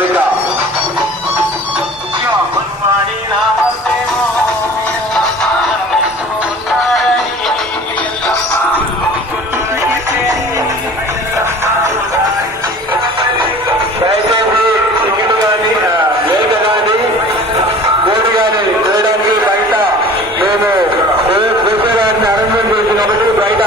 America దయచేసి ticket కానీ వేదిక కానీ కోడి బయట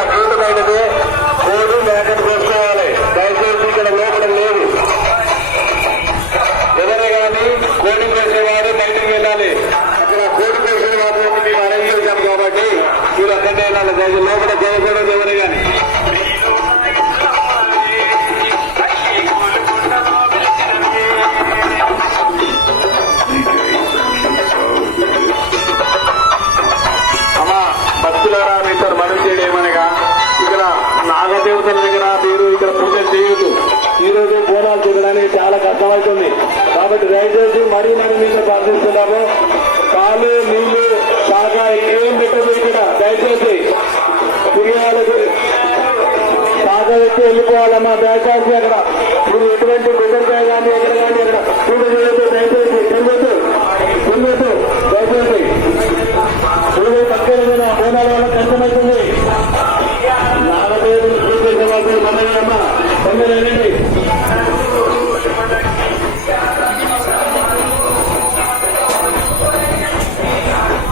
వాళ్ళకి అర్థమవుతుంది. కాబట్టి దయచేసి మరీ మరి మీద ప్రార్థిస్తున్నాము. కాలు నీళ్ళు బాగా ఏం పెట్టదు ఇక్కడ దయచేసి పురియాలకు బాగా వచ్చి వెళ్ళిపోవాలమ్మా. దయచేసి అక్కడ మీరు ఎటువంటి గుడ్డకాయ కానీ ఎక్కడ కానీ అక్కడ పూజ చేయొద్దు. దయచేసి చెందొద్దు చెందొద్దు దయచేసి పూజ పక్కన బోనాల వల్ల కష్టమవుతుంది. నాలుగు పూజ చేసే వాళ్ళు మనయ్యమ్మ తొమ్మిది